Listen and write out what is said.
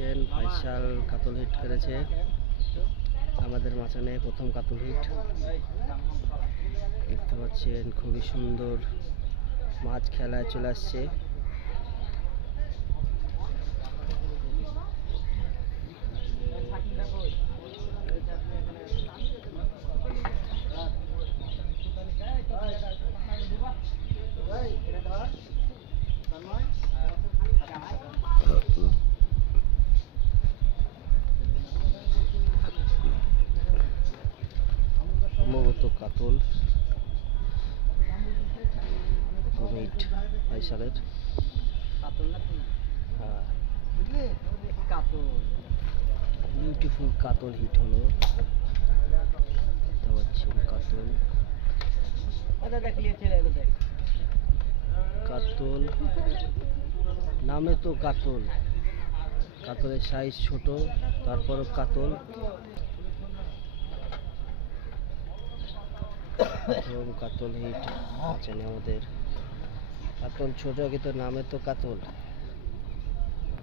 পাচ্ছেন ফাইসাল কাতল হিট করেছে আমাদের মাচানে প্রথম কাতল হিট। দেখতে পাচ্ছেন খুবই সুন্দর মাছ খেলায় চলে আসছে। সম্ভবত কাতল প্রথম হিট ফাইসালের। হ্যাঁ, বিউটিফুল কাতল হিট হলো। দেখতে পাচ্ছেন কাতল কাতল নামে তো কাতল, কাতলের সাইজ ছোট তারপরও কাতল। প্রথম কাতল হিট আমাদের। কাতল ছোট কিন্তু নামে তো কাতল।